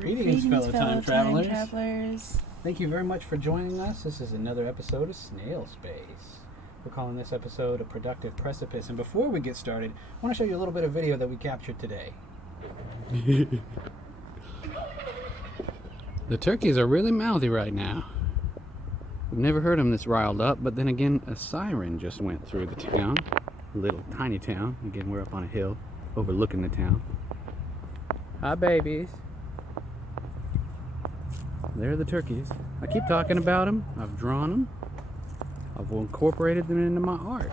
Greetings fellow time travelers. Thank you very much for joining us. This is another episode of SNAILSPACE. We're calling this episode A Productive Precipice. And before we get started, I want to show you a little bit of video that we captured today. The turkeys are really mouthy right now. We've never heard them this riled up, but then again, a siren just went through the town. A little tiny town. Again, we're up on a hill overlooking the town. Hi, babies. There are the turkeys. I keep talking about them. I've drawn them. I've incorporated them into my art.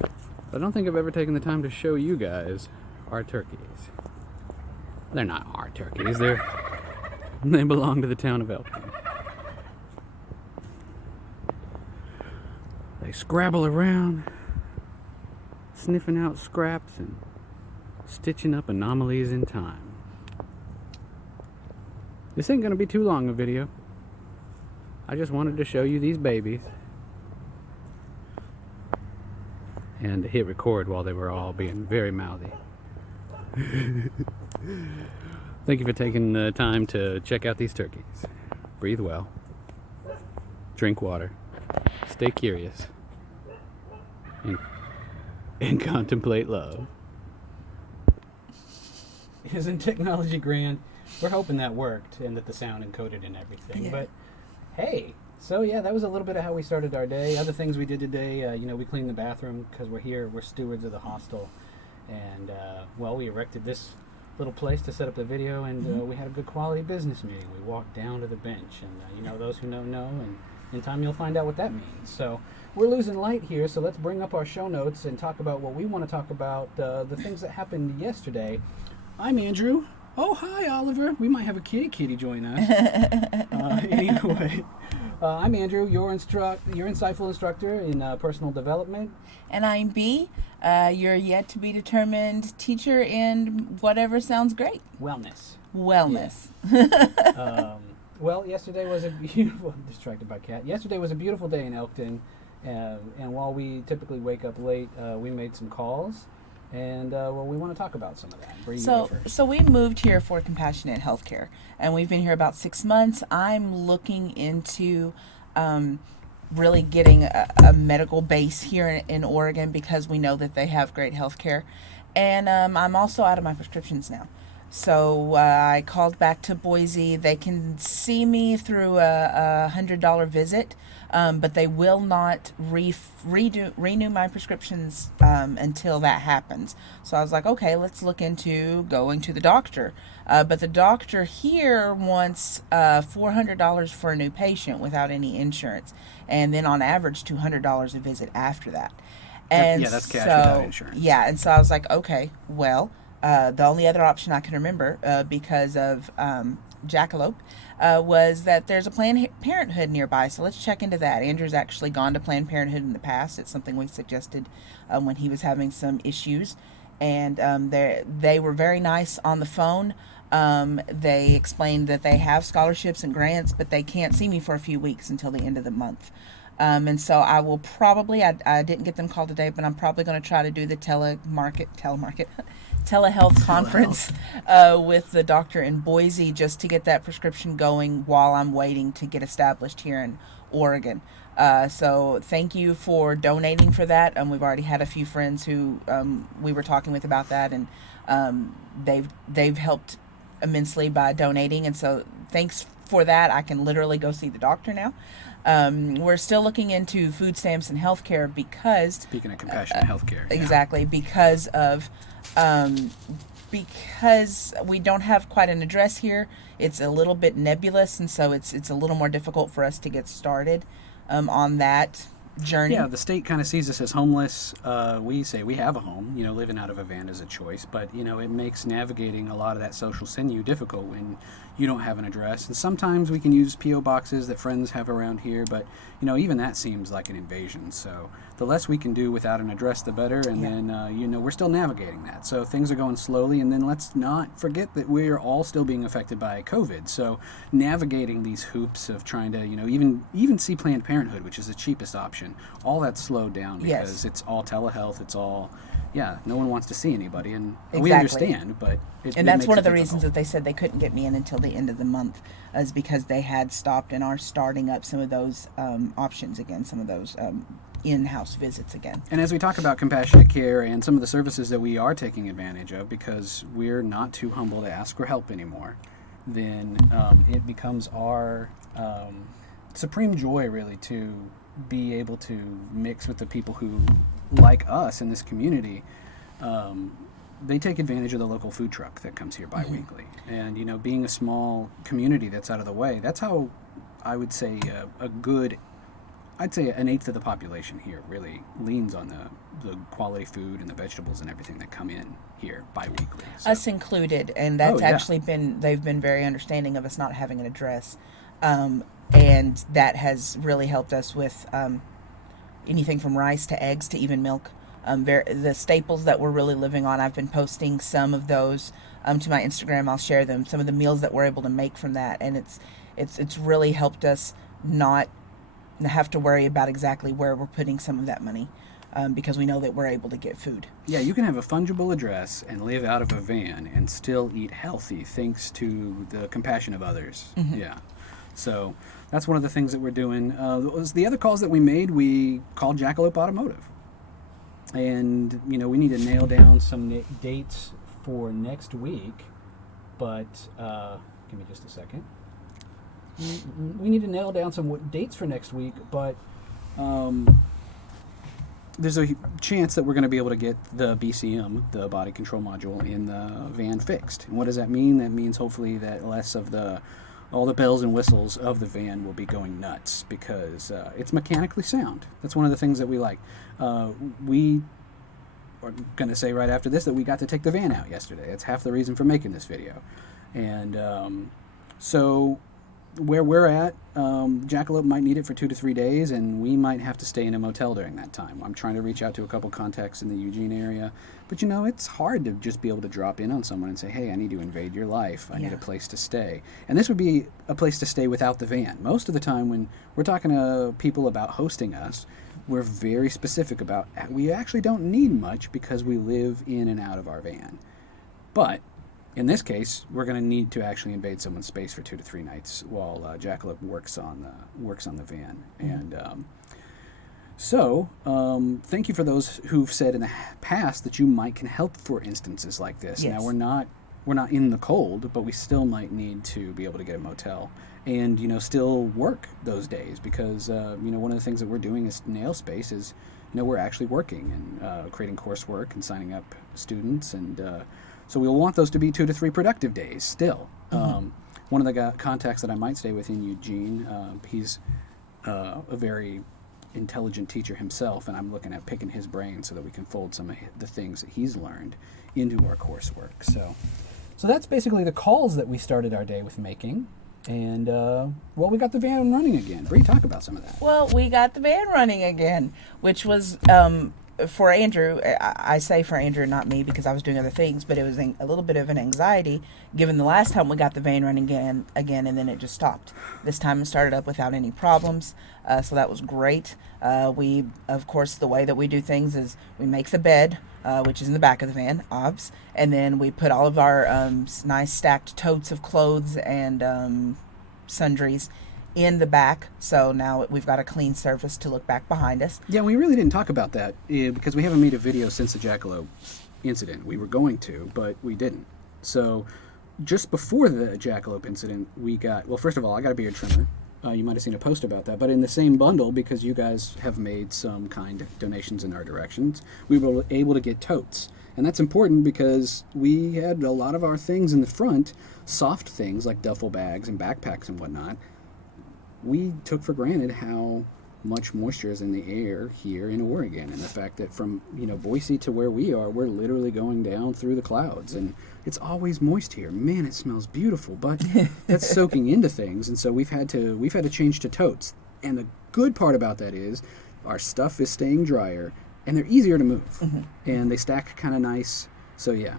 But I don't think I've ever taken the time to show you guys our turkeys. They're not our turkeys. They belong to the town of Elkton. They scrabble around, sniffing out scraps and stitching up anomalies in time. This ain't gonna be too long a video. I just wanted to show you these babies and hit record while they were all being very mouthy. Thank you for taking the time to check out these turkeys. Breathe well, drink water, stay curious, and contemplate love. Isn't technology grand? We're hoping that worked and that the sound encoded and everything. Yeah. But hey, so yeah, that was a little bit of how we started our day. Other things we did today, we cleaned the bathroom because we're stewards of the hostel. And, we erected this little place to set up the video, and we had a good quality business meeting. We walked down to the bench, and those who know, and in time you'll find out what that means. So we're losing light here, so let's bring up our show notes and talk about what we want to talk about, the things that happened yesterday. I'm Andrew. Oh, hi, Oliver. We might have a kitty join us. Anyway, I'm Andrew, your insightful instructor in personal development. And I'm B, your yet to be determined teacher in whatever sounds great. Wellness. Yeah. Yesterday was a beautiful, distracted by cat. Yesterday was a beautiful day in Elkton, and while we typically wake up late, we made some calls. And we want to talk about some of that. So we moved here for compassionate healthcare, and we've been here about 6 months. I'm looking into really getting a medical base here in Oregon because we know that they have great healthcare, and I'm also out of my prescriptions now. So I called back to Boise. They can see me through a $100 visit, but they will not renew my prescriptions until that happens. So I was like, okay, let's look into going to the doctor. But the doctor here wants $400 for a new patient without any insurance, and then on average $200 a visit after that. And that's cash without insurance. Yeah, and so I was like, okay, well. The only other option I can remember because of Jackalope was that there's a Planned Parenthood nearby, so let's check into that. Andrew's actually gone to Planned Parenthood in the past. It's something we suggested when he was having some issues, and they were very nice on the phone. They explained that they have scholarships and grants, but they can't see me for a few weeks until the end of the month. And so I will probably, I didn't get them called today, but I'm probably going to try to do the telehealth conference with the doctor in Boise just to get that prescription going while I'm waiting to get established here in Oregon. So thank you for donating for that. We've already had a few friends who we were talking with about that, and they've helped immensely by donating, and so thanks for that. I can literally go see the doctor now. We're still looking into food stamps and healthcare because... Speaking of compassionate healthcare. Yeah. Exactly, because we don't have quite an address here. It's a little bit nebulous, and so it's a little more difficult for us to get started on that journey. Yeah, the state kind of sees us as homeless. We say we have a home, living out of a van is a choice, but it makes navigating a lot of that social sinew difficult when you don't have an address. And sometimes we can use P.O. boxes that friends have around here, but even that seems like an invasion. So the less we can do without an address, the better. And then we're still navigating that. So things are going slowly. And then let's not forget that we're all still being affected by COVID. So navigating these hoops of trying to even see Planned Parenthood, which is the cheapest option, conversation. All that's slowed down because it's all telehealth. It's all, no one wants to see anybody, and we understand, but and that's one of the reasons that they said they couldn't get me in until the end of the month, is because they had stopped and are starting up some of those options again, some of those in-house visits again. And as we talk about compassionate care and some of the services that we are taking advantage of, because we're not too humble to ask for help anymore, then it becomes our supreme joy, really, to be able to mix with the people who, like us in this community, they take advantage of the local food truck that comes here bi-weekly. And, being a small community that's out of the way, that's how I would say I'd say an eighth of the population here really leans on the quality food and the vegetables and everything that come in here bi-weekly. So. Us included, and that's actually they've been very understanding of us not having an address. And that has really helped us with anything from rice to eggs to even milk. The staples that we're really living on, I've been posting some of those to my Instagram. I'll share them, some of the meals that we're able to make from that. And it's really helped us not have to worry about exactly where we're putting some of that money, because we know that we're able to get food. Yeah, you can have a fungible address and live out of a van and still eat healthy thanks to the compassion of others. Yeah. So that's one of the things that we're doing. The other calls that we made, we called Jackalope Automotive. And, we need to nail down some dates for next week, but give me just a second. We need to nail down some dates for next week, but there's a chance that we're going to be able to get the BCM, the body control module, in the van fixed. And what does that mean? That means hopefully that less of all the bells and whistles of the van will be going nuts, because it's mechanically sound. That's one of the things that we like. We are going to say right after this that we got to take the van out yesterday. That's half the reason for making this video. And so where we're at, Jackalope might need it for 2 to 3 days, and we might have to stay in a motel during that time. I'm trying to reach out to a couple contacts in the Eugene area, but it's hard to just be able to drop in on someone and say, hey, I need to invade your life. I need a place to stay. And this would be a place to stay without the van. Most of the time when we're talking to people about hosting us, we're very specific about we actually don't need much because we live in and out of our van. But in this case, we're going to need to actually invade someone's space for 2 to 3 nights while Jackalope works on the van. And so, thank you for those who've said in the past that you can help for instances like this. Yes. Now we're not in the cold, but we still might need to be able to get a motel and still work those days, because one of the things that we're doing as SNAILSPACE is we're actually working and creating coursework and signing up students, and so we'll want those to be 2 to 3 productive days still. One of the contacts that I might stay with in Eugene, he's a very intelligent teacher himself, and I'm looking at picking his brain so that we can fold some of the things that he's learned into our coursework. So that's basically the calls that we started our day with making. And, we got the van running again. Bree, talk about some of that. Well, we got the van running again, which was for Andrew. I say for Andrew, not me, because I was doing other things, but it was a little bit of an anxiety given the last time we got the van running again, and then it just stopped. This time it started up without any problems, so that was great. We, of course, the way that we do things is we make the bed, which is in the back of the van, obvs, and then we put all of our nice stacked totes of clothes and sundries in the back, so now we've got a clean surface to look back behind us. Yeah, we really didn't talk about that because we haven't made a video since the Jackalope incident. We were going to, but we didn't. So just before the Jackalope incident, first of all, I got a beard trimmer. You might have seen a post about that, but in the same bundle, because you guys have made some kind donations in our directions, we were able to get totes. And that's important because we had a lot of our things in the front, soft things like duffel bags and backpacks and whatnot. We took for granted how much moisture is in the air here in Oregon, and the fact that from Boise to where we are, we're literally going down through the clouds, and it's always moist here. Man, it smells beautiful, but that's soaking into things, and so we've had to change to totes. And the good part about that is our stuff is staying drier, and they're easier to move, and they stack kind of nice. So yeah,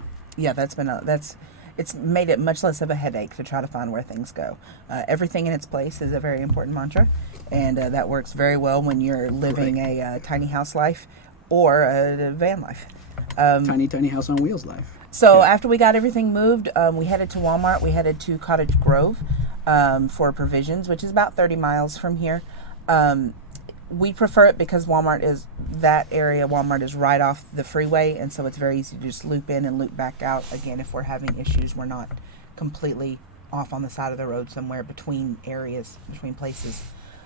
it's made it much less of a headache to try to find where things go. Everything in its place is a very important mantra, And that works very well when you're living a tiny house life or a van life. Tiny house on wheels life. So after we got everything moved, we headed to Walmart. We headed to Cottage Grove for provisions, which is about 30 miles from here. We prefer it because Walmart is right off the freeway, and so it's very easy to just loop in and loop back out. Again, if we're having issues, we're not completely off on the side of the road somewhere between places.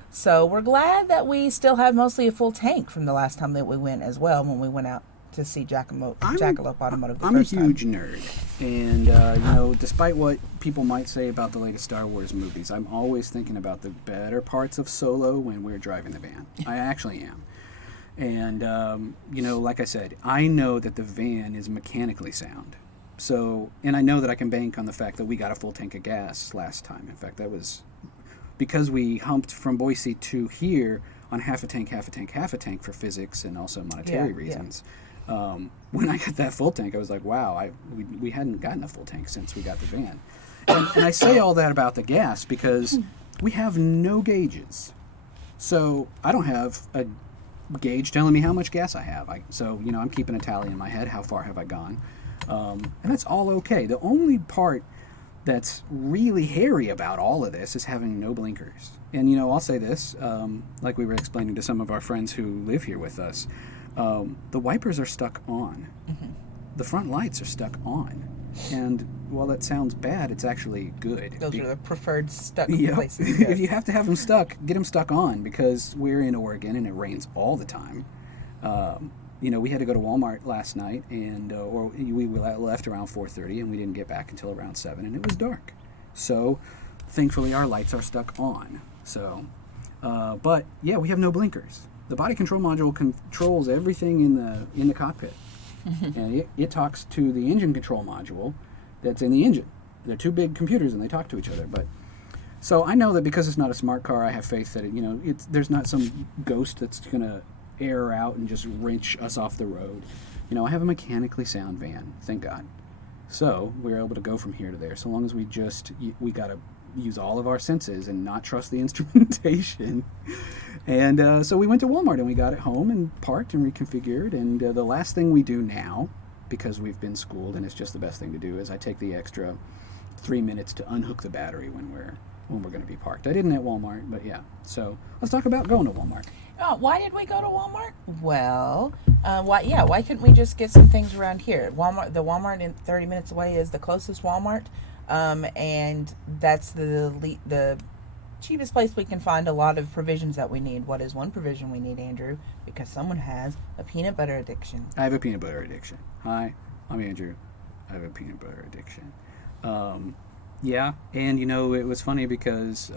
So we're glad that we still have mostly a full tank from the last time that we went as well, when we went out to see Jackalope Automotive the first time. I'm a huge nerd, and despite what people might say about the latest Star Wars movies, I'm always thinking about the better parts of Solo when we're driving the van. I actually am. And, like I said, I know that the van is mechanically sound. So, and I know that I can bank on the fact that we got a full tank of gas last time. In fact, that was because we humped from Boise to here on half a tank for physics and also monetary reasons. When I got that full tank, I was like, wow, we hadn't gotten a full tank since we got the van. And I say all that about the gas because we have no gauges. So I don't have a gauge telling me how much gas I have. I'm keeping a tally in my head. How far have I gone? And that's all okay. The only part that's really hairy about all of this is having no blinkers. And, I'll say this, like we were explaining to some of our friends who live here with us, the wipers are stuck on. Mm-hmm. The front lights are stuck on. And while that sounds bad, it's actually good. Those are the preferred stuck places. If you have to have them stuck, get them stuck on, because we're in Oregon and it rains all the time. We had to go to Walmart last night, and we left around 4:30, and we didn't get back until around 7, and it was dark. So, thankfully, our lights are stuck on. So, but yeah, we have no blinkers. The body control module controls everything in the cockpit, and it talks to the engine control module that's in the engine. They're two big computers, and they talk to each other. But so I know that because it's not a smart car, I have faith that there's not some ghost that's gonna air out and just wrench us off the road. I have a mechanically sound van, thank God. So we're able to go from here to there. So long as we gotta use all of our senses and not trust the instrumentation. And so we went to Walmart and we got it home and parked and reconfigured. And the last thing we do now, because we've been schooled and it's just the best thing to do, is I take the extra 3 minutes to unhook the battery when we're going to be parked. I didn't at Walmart, but yeah. So let's talk about going to Walmart. Oh, why did we go to Walmart? Well, why couldn't we just get some things around here? The Walmart in 30 minutes away is the closest Walmart, and that's the cheapest place we can find a lot of provisions that we need. What is one provision we need, Andrew? Because someone has a peanut butter addiction. I have a peanut butter addiction. Hi, I'm Andrew. I have a peanut butter addiction. Yeah, and it was funny because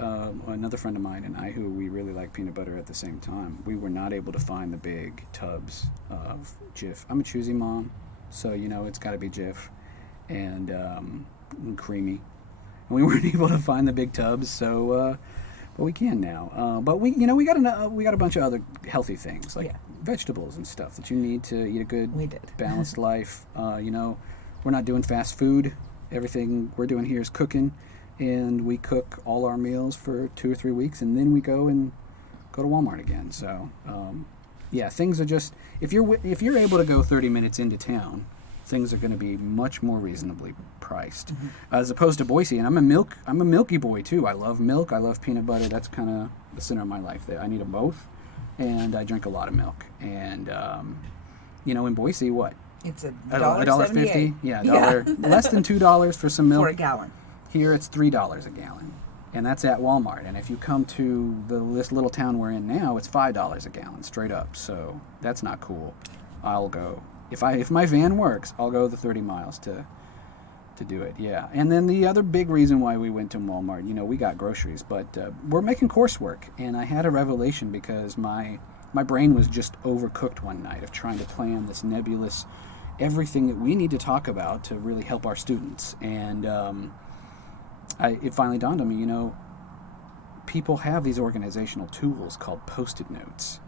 another friend of mine and I, who we really like peanut butter at the same time, we were not able to find the big tubs of Jif. I'm a choosy mom, so it's got to be Jif and creamy. And we weren't able to find the big tubs, so but we can now. But we got a bunch of other healthy things like vegetables and stuff that you need to eat a good balanced life. We're not doing fast food. Everything we're doing here is cooking, and we cook all our meals for 2 or 3 weeks, and then we go to Walmart again. So, things are just if you're able to go 30 minutes into town, things are going to be much more reasonably priced, as opposed to Boise. And I'm a milky boy too. I love milk. I love peanut butter. That's kind of the center of my life. I need them both, and I drink a lot of milk. And in Boise, what? It's $1.50. Yeah, less than $2 for some milk for a gallon. Here it's $3 a gallon, and that's at Walmart. And if you come to this little town we're in now, it's $5 a gallon straight up. So that's not cool. I'll go if my van works. I'll go the 30 miles to do it. Yeah, and then the other big reason why we went to Walmart, we got groceries, but we're making coursework, and I had a revelation because my brain was just overcooked one night of trying to plan this nebulous everything that we need to talk about to really help our students. And it finally dawned on me, people have these organizational tools called Post-it notes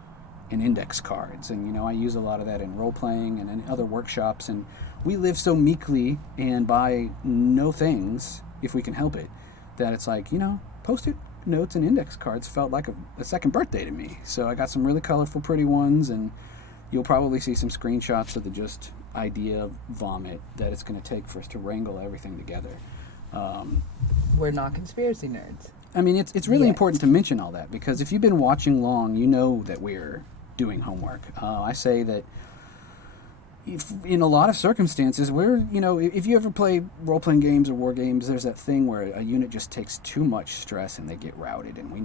and index cards. And, I use a lot of that in role-playing and in other workshops. And we live so meekly and buy no things, if we can help it, that it's like, Post-it notes and index cards felt like a second birthday to me. So I got some really colorful, pretty ones, and you'll probably see some screenshots of the just idea vomit that it's going to take for us to wrangle everything together. We're not conspiracy nerds. I mean, it's really important to mention all that, because if you've been watching long, you know that we're doing homework. I say that in a lot of circumstances, if you ever play role-playing games or war games, there's that thing where a unit just takes too much stress and they get routed, and we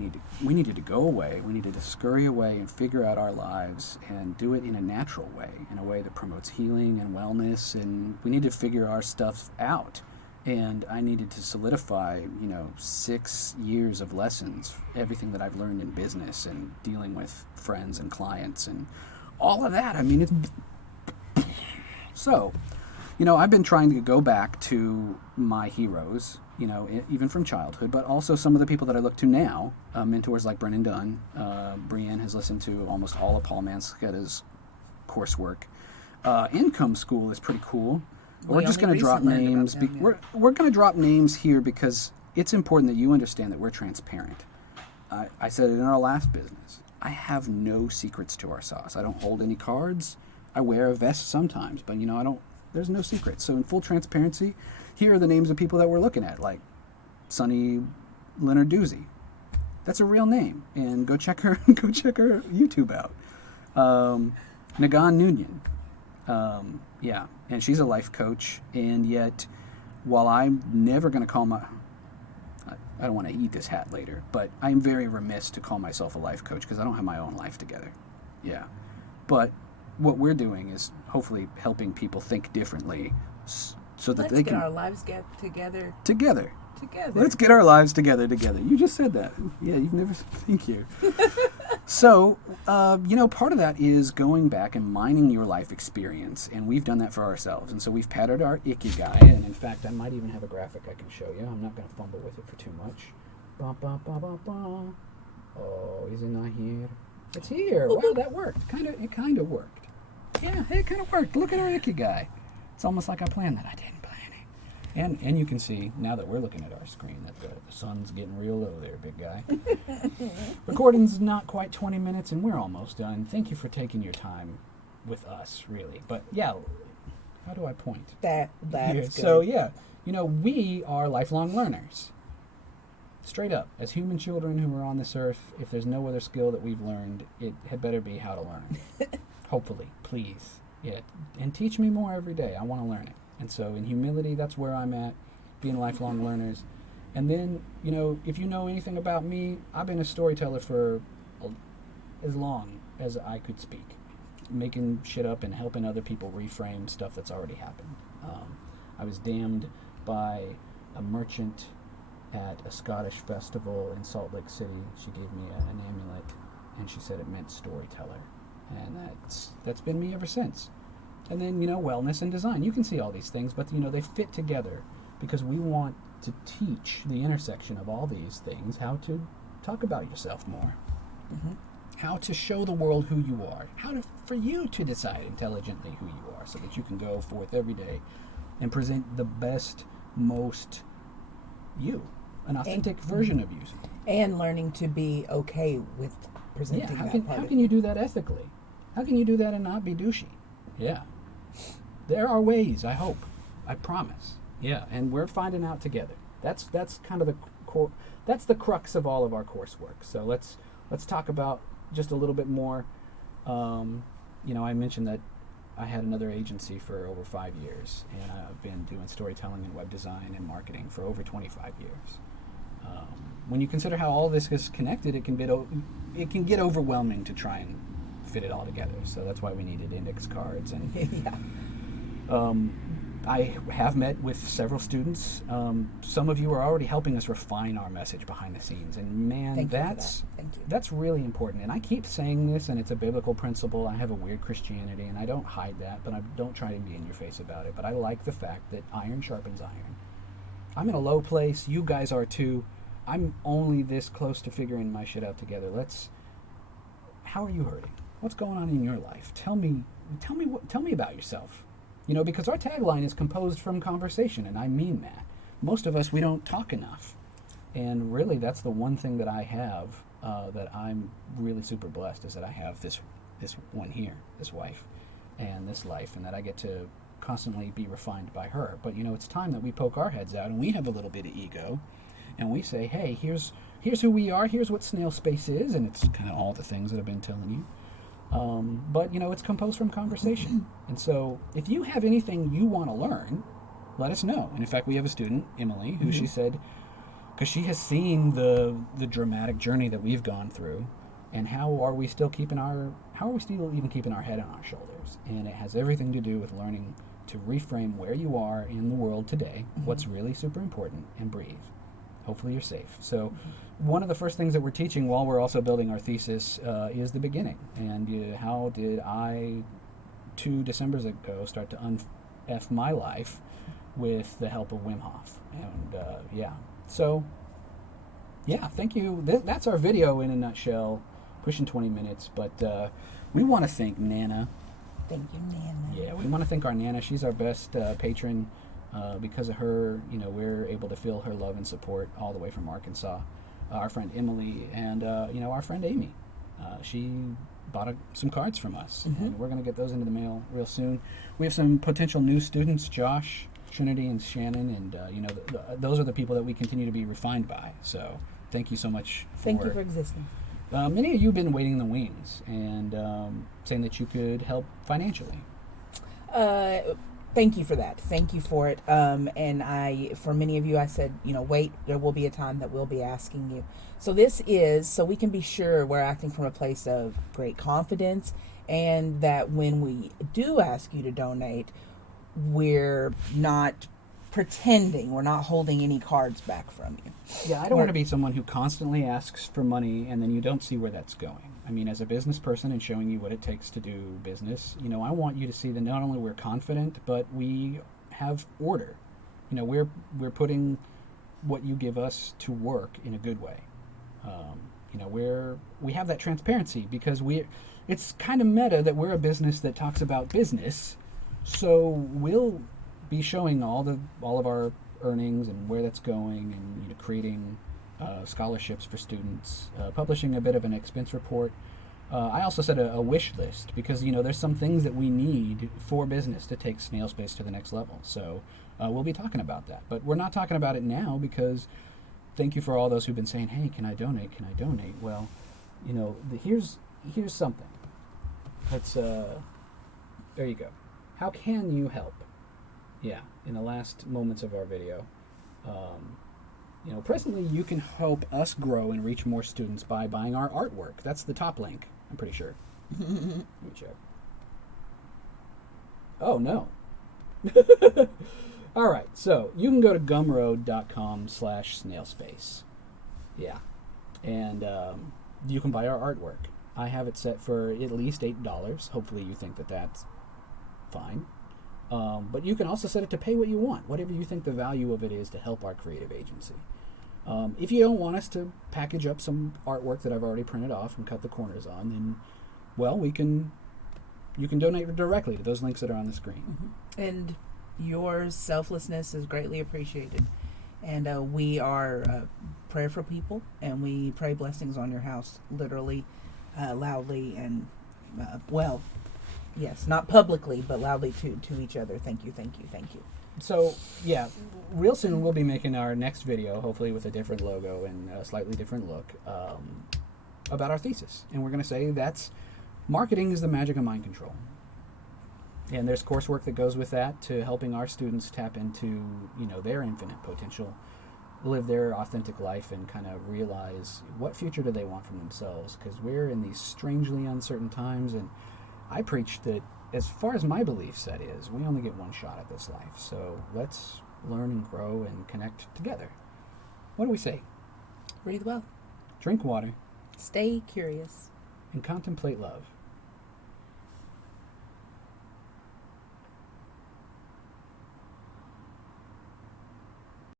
needed to go away. We needed to scurry away and figure out our lives and do it in a natural way, in a way that promotes healing and wellness, and we need to figure our stuff out. And I needed to solidify, 6 years of lessons, everything that I've learned in business and dealing with friends and clients and all of that. I mean, it's... So, I've been trying to go back to my heroes, even from childhood, but also some of the people that I look to now, mentors like Brennan Dunn. Brienne has listened to almost all of Paul Manskatta's coursework. Income School is pretty cool. We're just going to drop names. We're going to drop names here because it's important that you understand that we're transparent. I said it in our last business. I have no secrets to our sauce. I don't hold any cards. I wear a vest sometimes, but there's no secrets. So in full transparency, here are the names of people that we're looking at, like Sunny Leonarduzzi. That's a real name, and go check her YouTube out. Nagan Noonien. Yeah, and she's a life coach, and yet, while I'm never going to call I don't want to eat this hat later, but I'm very remiss to call myself a life coach because I don't have my own life together. Yeah, but what we're doing is hopefully helping people think differently so that they can... Let's get our lives together. Together. Let's get our lives together. You just said that. Yeah, you've never... Thank you. So, part of that is going back and mining your life experience, and we've done that for ourselves. And so we've patterned our Ikigai, and in fact, I might even have a graphic I can show you. I'm not going to fumble with it for too much. Ba, ba, ba, ba, ba. Oh, is it not here? It's here. Wow, that worked. It kind of worked. Yeah, it kind of worked. Look at our Ikigai. It's almost like I planned that. I didn't plan it. And you can see, now that we're looking at our screen, that the sun's getting real low there, big guy. Recording's not quite 20 minutes, and we're almost done. Thank you for taking your time with us, really. But, yeah, how do I point? That's good. So, yeah, we are lifelong learners. Straight up, as human children who are on this earth, if there's no other skill that we've learned, it had better be how to learn. Hopefully, please. Yeah, and teach me more every day. I want to learn it. And so in humility, that's where I'm at, being lifelong learners. And then, if you know anything about me, I've been a storyteller for as long as I could speak, making shit up and helping other people reframe stuff that's already happened. I was damned by a merchant at a Scottish festival in Salt Lake City. She gave me an amulet, and she said it meant storyteller. And that's been me ever since. And then, wellness and design. You can see all these things, but, they fit together because we want to teach the intersection of all these things, how to talk about yourself more, how to show the world who you are, for you to decide intelligently who you are so that you can go forth every day and present the best, most you, an authentic version of you. And learning to be okay with presenting how that part. How can you do that ethically? How can you do that and not be douchey? Yeah. There are ways, I hope. I promise. Yeah, and we're finding out together. That's kind of the core. That's the crux of all of our coursework. So let's talk about just a little bit more. I mentioned that I had another agency for over 5 years, and I've been doing storytelling and web design and marketing for over 25 years. When you consider how all this is connected, it can get overwhelming to try and fit it all together. So that's why we needed index cards. And I have met with several students. Some of you are already helping us refine our message behind the scenes, and man, that's really important. And I keep saying this, and it's a biblical principle. I have a weird Christianity, and I don't hide that, but I don't try to be in your face about it. But I like the fact that iron sharpens iron. I'm in a low place. You guys are too. I'm only this close to figuring my shit out together. How are you hurting? What's going on in your life? Tell me about yourself. Because our tagline is composed from conversation, and I mean that. Most of us, we don't talk enough. And really, that's the one thing that I have that I'm really super blessed, is that I have this one here, this wife, and this life, and that I get to constantly be refined by her. But it's time that we poke our heads out, and we have a little bit of ego, and we say, hey, here's who we are, here's what SNAILSPACE is, and it's kind of all the things that I've been telling you. But it's composed from conversation. And so if you have anything you want to learn, let us know. And in fact, we have a student, Emily, who she said, because she has seen the dramatic journey that we've gone through, and how are we still even keeping our head on our shoulders? And it has everything to do with learning to reframe where you are in the world today, what's really super important, and breathe. Hopefully you're safe. So one of the first things that we're teaching while we're also building our thesis is the beginning. And how did I, 2 Decembers ago, start to un-F my life with the help of Wim Hof. And so thank you. That's our video in a nutshell, pushing 20 minutes. But we want to thank Nana. Thank you, Nana. Yeah, we want to thank our Nana. She's our best patron. Because of her, we're able to feel her love and support all the way from Arkansas. Our friend Emily and, our friend Amy. She bought some cards from us, and we're going to get those into the mail real soon. We have some potential new students, Josh, Trinity, and Shannon, and, those are the people that we continue to be refined by. So thank you so much. Thank you for existing. Many of you have been waiting in the wings and saying that you could help financially. Thank you for that. Thank you for it. And for many of you, I said, wait, there will be a time that we'll be asking you. So this is so we can be sure we're acting from a place of great confidence, and that when we do ask you to donate, we're not pretending, we're not holding any cards back from you. Yeah, I don't want to be someone who constantly asks for money and then you don't see where that's going. I mean, as a business person and showing you what it takes to do business, I want you to see that not only we're confident, but we have order. We're putting what you give us to work in a good way. We have that transparency because it's kind of meta that we're a business that talks about business. So we'll be showing all of our earnings and where that's going, and creating scholarships for students, publishing a bit of an expense report. I also set a wish list because there's some things that we need for business to take SNAILSPACE to the next level. So we'll be talking about that, but we're not talking about it now because thank you for all those who've been saying, hey, can I donate? Can I donate? Well, here's something. Let's there you go. How can you help? Yeah, in the last moments of our video. Presently you can help us grow and reach more students by buying our artwork. That's the top link, I'm pretty sure. Let me check. Oh, no. All right, so you can go to gumroad.com/snailspace. Yeah, and you can buy our artwork. I have it set for at least $8. Hopefully you think that that's fine. But you can also set it to pay what you want, whatever you think the value of it is to help our creative agency. If you don't want us to package up some artwork that I've already printed off and cut the corners on, then, well, you can donate directly to those links that are on the screen. And your selflessness is greatly appreciated. And we are prayer for people, and we pray blessings on your house, literally, loudly, and, yes, not publicly, but loudly to each other. Thank you, thank you, thank you. So, yeah, real soon we'll be making our next video, hopefully with a different logo and a slightly different look, about our thesis. And we're going to say that's marketing is the magic of mind control. And there's coursework that goes with that to helping our students tap into, their infinite potential, live their authentic life, and kind of realize what future do they want from themselves. Because we're in these strangely uncertain times, and I preach that as far as my belief set is, we only get one shot at this life. So let's learn and grow and connect together. What do we say? Breathe well. Drink water. Stay curious. And contemplate love.